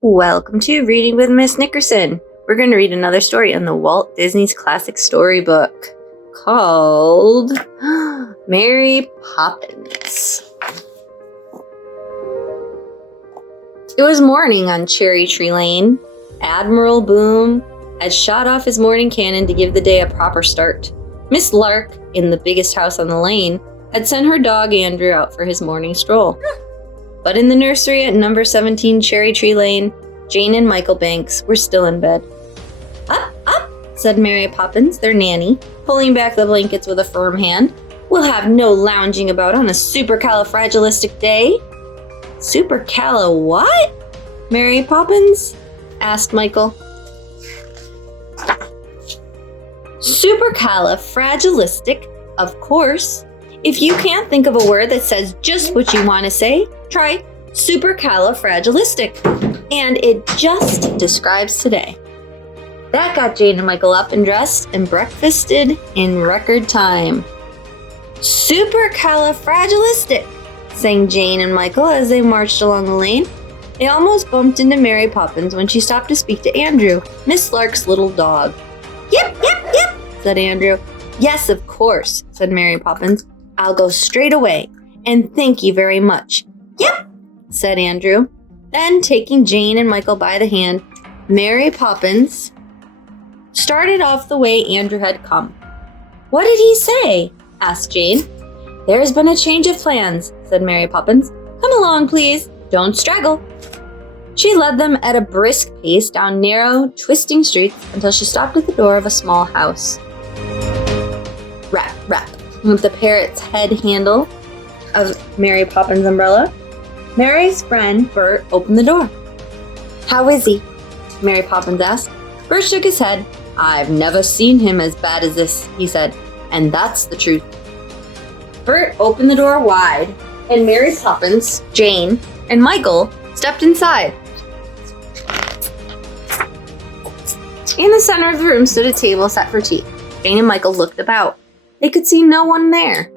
Welcome to Reading with Miss Nickerson. We're going to read another story in the Walt Disney's classic storybook called Mary Poppins. It was morning on Cherry Tree Lane. Admiral Boom had shot off his morning cannon to give the day a proper start. Miss Lark, in the biggest house on the lane, had sent her dog Andrew out for his morning stroll. But in the nursery at number 17 Cherry Tree Lane, Jane and Michael Banks were still in bed. Up, up, said Mary Poppins, their nanny, pulling back the blankets with a firm hand. We'll have no lounging about on a supercalifragilistic day. Supercala what? Mary Poppins? Asked Michael. Supercalifragilistic, of course. If you can't think of a word that says just what you want to say, try supercalifragilistic, and it just describes today. That got Jane and Michael up and dressed and breakfasted in record time. Supercalifragilistic, sang Jane and Michael as they marched along the lane. They almost bumped into Mary Poppins when she stopped to speak to Andrew, Miss Lark's little dog. Yip, yip, yip, said Andrew. Yes, of course, said Mary Poppins. I'll go straight away, and thank you very much. Yep, said Andrew. Then, taking Jane and Michael by the hand, Mary Poppins started off the way Andrew had come. What did he say? Asked Jane. There's been a change of plans, said Mary Poppins. Come along, please. Don't straggle. She led them at a brisk pace down narrow, twisting streets until she stopped at the door of a small house. Rap, rap. With the parrot's head handle of Mary Poppins' umbrella, Mary's friend, Bert, opened the door. How is he? Mary Poppins asked. Bert shook his head. I've never seen him as bad as this, he said, and that's the truth. Bert opened the door wide, and Mary Poppins, Jane, and Michael stepped inside. In the center of the room stood a table set for tea. Jane and Michael looked about. They could see no one there.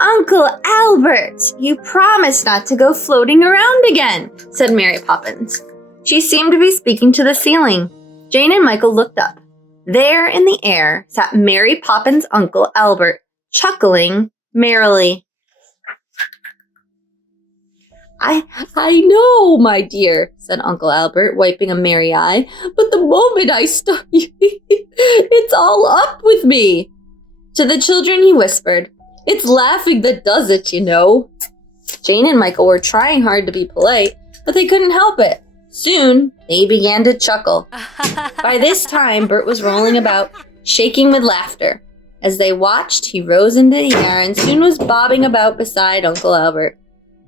Uncle Albert, you promised not to go floating around again, said Mary Poppins. She seemed to be speaking to the ceiling. Jane and Michael looked up. There in the air sat Mary Poppins' Uncle Albert, chuckling merrily. I know, my dear, said Uncle Albert, wiping a merry eye, but the moment I start, it's all up with me. To the children he whispered, It's laughing that does it, you know. Jane and Michael were trying hard to be polite, but they couldn't help it. Soon, they began to chuckle. By this time, Bert was rolling about, shaking with laughter. As they watched, he rose into the air and soon was bobbing about beside Uncle Albert.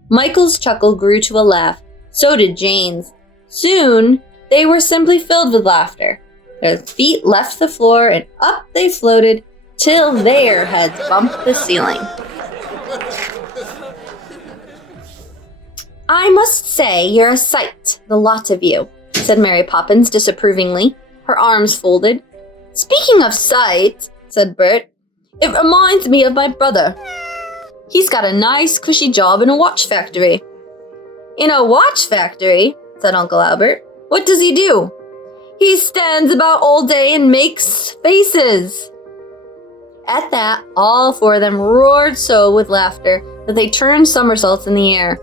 Michael's chuckle grew to a laugh. So did Jane's. Soon, they were simply filled with laughter. Their feet left the floor and up they floated till their heads bumped the ceiling. I must say you're a sight, the lot of you, said Mary Poppins disapprovingly, her arms folded. Speaking of sight, said Bert, it reminds me of my brother. He's got a nice, cushy job in a watch factory. In a watch factory, said Uncle Albert. What does he do? He stands about all day and makes faces. At that, all four of them roared so with laughter that they turned somersaults in the air.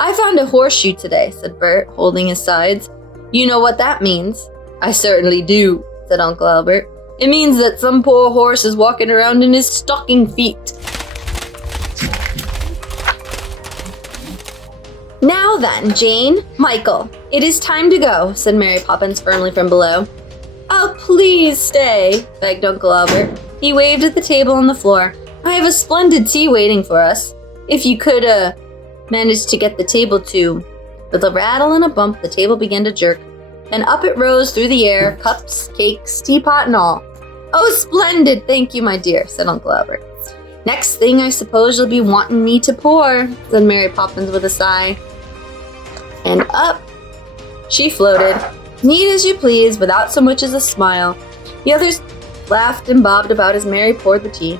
I found a horseshoe today, said Bert, holding his sides. You know what that means? I certainly do, said Uncle Albert. It means that some poor horse is walking around in his stocking feet. Now then, Jane, Michael, it is time to go, said Mary Poppins firmly from below. Oh, please stay, begged Uncle Albert. He waved at the table on the floor. I have a splendid tea waiting for us. If you could, manage to get the table to... With a rattle and a bump, the table began to jerk. Then up it rose through the air, cups, cakes, teapot, and all. Oh, splendid, thank you, my dear, said Uncle Albert. Next thing I suppose you'll be wanting me to pour, said Mary Poppins with a sigh. And up she floated, neat as you please, without so much as a smile. The others laughed and bobbed about as Mary poured the tea.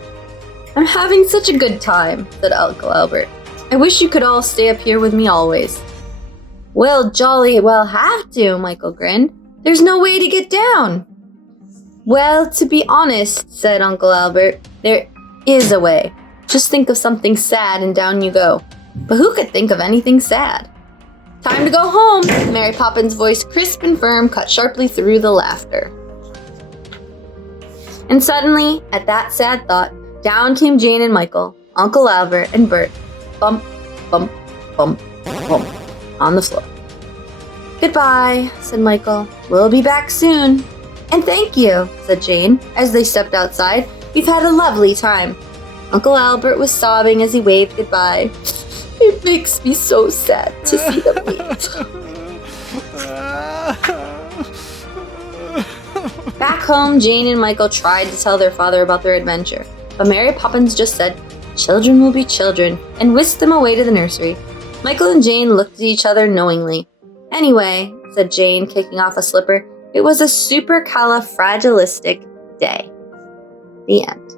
I'm having such a good time, said Uncle Albert. I wish you could all stay up here with me always. We'll jolly well have to, Michael grinned. There's no way to get down. Well, to be honest, said Uncle Albert, there is a way. Just think of something sad and down you go. But who could think of anything sad? Time to go home, Mary Poppins' voice, crisp and firm, cut sharply through the laughter. And suddenly, at that sad thought, down came Jane and Michael, Uncle Albert and Bert, bump, bump, bump, bump, on the floor. Goodbye, said Michael. We'll be back soon. And thank you, said Jane, as they stepped outside. We've had a lovely time. Uncle Albert was sobbing as he waved goodbye. It makes me so sad to see them leave. Back home, Jane and Michael tried to tell their father about their adventure, but Mary Poppins just said, "Children will be children," and whisked them away to the nursery. Michael and Jane looked at each other knowingly. Anyway, said Jane, kicking off a slipper, it was a supercalifragilistic day. The end.